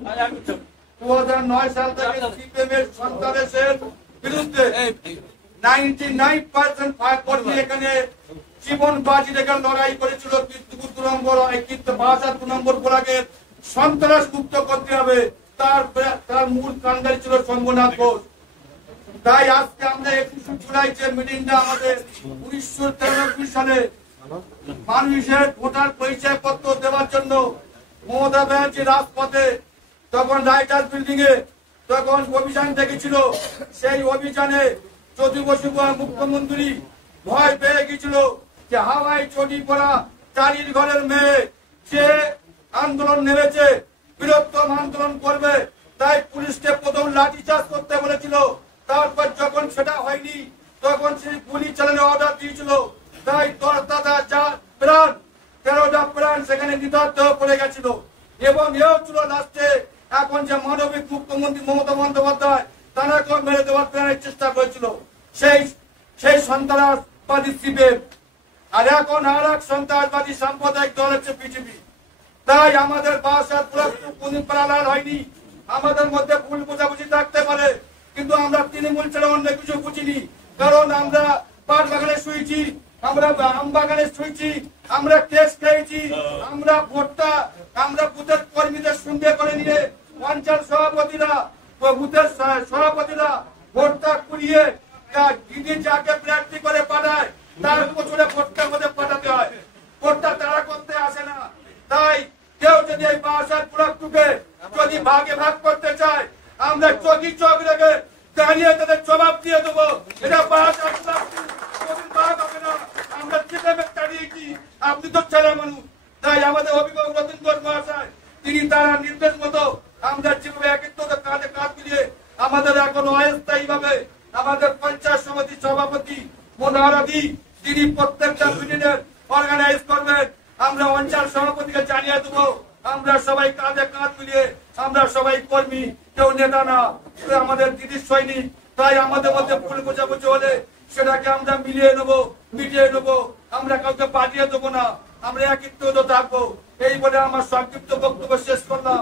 2009 সাল থেকে সিপিএম এর সন্ত্রাসের বিরুদ্ধে 99% কর্মী এখানে জীবন বাজি রেখে লড়াই করেছিল। কীর্তিপুর 2 নম্বর বারাসাত 2 নম্বর ব্লকের সন্ত্রাস মুক্ত করতে হবে, তার মূল কাণ্ডারি ছিল শম্ভুনাথ ঘোষ। তাই আজকে আমরা 21 জুলাই যে মিটিংটা আমাদের 1993 সালে মানুষের ভোটার পরিচয় পত্র দেওয়ার জন্য মমতা ব্যানার্জি রাজপথে তখন রাইটার্স বিল্ডিং এ তখন অভিযান দেখেছিল। সেই অভিযানে চৌধুরী বসু মুখ্যমন্ত্রী ভয় পেয়ে গেছিল যে হাওয়াই চটি পড়া চারির ঘরের মেয়ে যে আন্দোলন নেমেছে, বৃহত্তম আন্দোলন করবে, তাই পুলিশকে প্রথম লাঠিচার্জ করতে বলেছিল। তারপর যখন সেটা হয়নি তখন সেই গুলি চালানোর অর্ডার দিয়েছিল। তাই 13টা প্রাণ সেখানে নিদগ্ধ পড়ে গেছিল। এবং এও ছিল লাস্টে এখন যে মানবিক মুখ্যমন্ত্রী মমতা বন্দ্যোপাধ্যায় তারাকেও মেরে দেওয়ার প্রাণের চেষ্টা করেছিল সেই সন্ত্রাসবাদী সিপিএম। আর এখন আর এক সন্ত্রাসবাদী সাম্প্রদায়িক দল হচ্ছে বিজেপি। তাই আমাদের বাসার কোনদিন পালাল হয়নি। আমাদের মধ্যে ভুল বোঝাবুঝি থাকতে পারে, কিন্তু আমরা তৃণমূল ছাড়া অন্য কিছু বুঝিনি। কারণ আমরা পাট বাগানে শুয়েছি, আমরা আম বাগানে শুয়েছি, আমরা কেস খেয়েছি, আমরা বুথের কর্মীদের সঙ্গে করে নিয়ে অঞ্চল সভাপতিরা বুথের সভাপতিরা ভোটটা কুড়িয়ে দিদি যাকে প্রার্থী করে পাঠায় তার প্রচুরে ভোটটার মধ্যে পাঠাতে হয়। ভোটটা তারা করতে আসে না। তাই কেউ যদি এই বাসার ব্লকটুকে যদি ভাগে ভাগ করতে চায়, আমরা চোখে চোখ রেখে দাঁড়িয়ে তাদের জবাব দিয়ে দেবো। এটা বাসার ভাগ হবে না। আমরা যেভাবে দাঁড়িয়েছি, আপনি তো ছেলে মানুষ। তাই আমাদের অভিভাবক রতন ঘোষ মহাশয় তিনি তারা নির্দেশ মতো আমরা যেভাবে একত্রিত কাঁধে কাঁধ মিলিয়ে আমাদের এখন অস্থায়ী ভাবে আমাদের পঞ্চায়েত সমিতির সভাপতি মনোহরাদি তিনি প্রত্যেকটা মিটিংয়ের অর্গানাইজ করবেন। আমরা অঞ্চল সভাপতিকে জানিয়ে দেবো আমরা সবাই কাঁধে কাঁধ মিলিয়ে আমরা সবাই কর্মী, কেউ নেতা না, আমাদের দিদির সৈনিক। তাই আমাদের মধ্যে ভুল বোঝাবুঝি হলে সেটাকে আমরা মিলিয়ে নেবো, মিটিয়ে নেবো। আমরা কাউকে পাঠিয়ে দেবো না, আমরা একত্রিত থাকবো। এই বলে আমার সংক্ষিপ্ত বক্তব্য শেষ করলাম।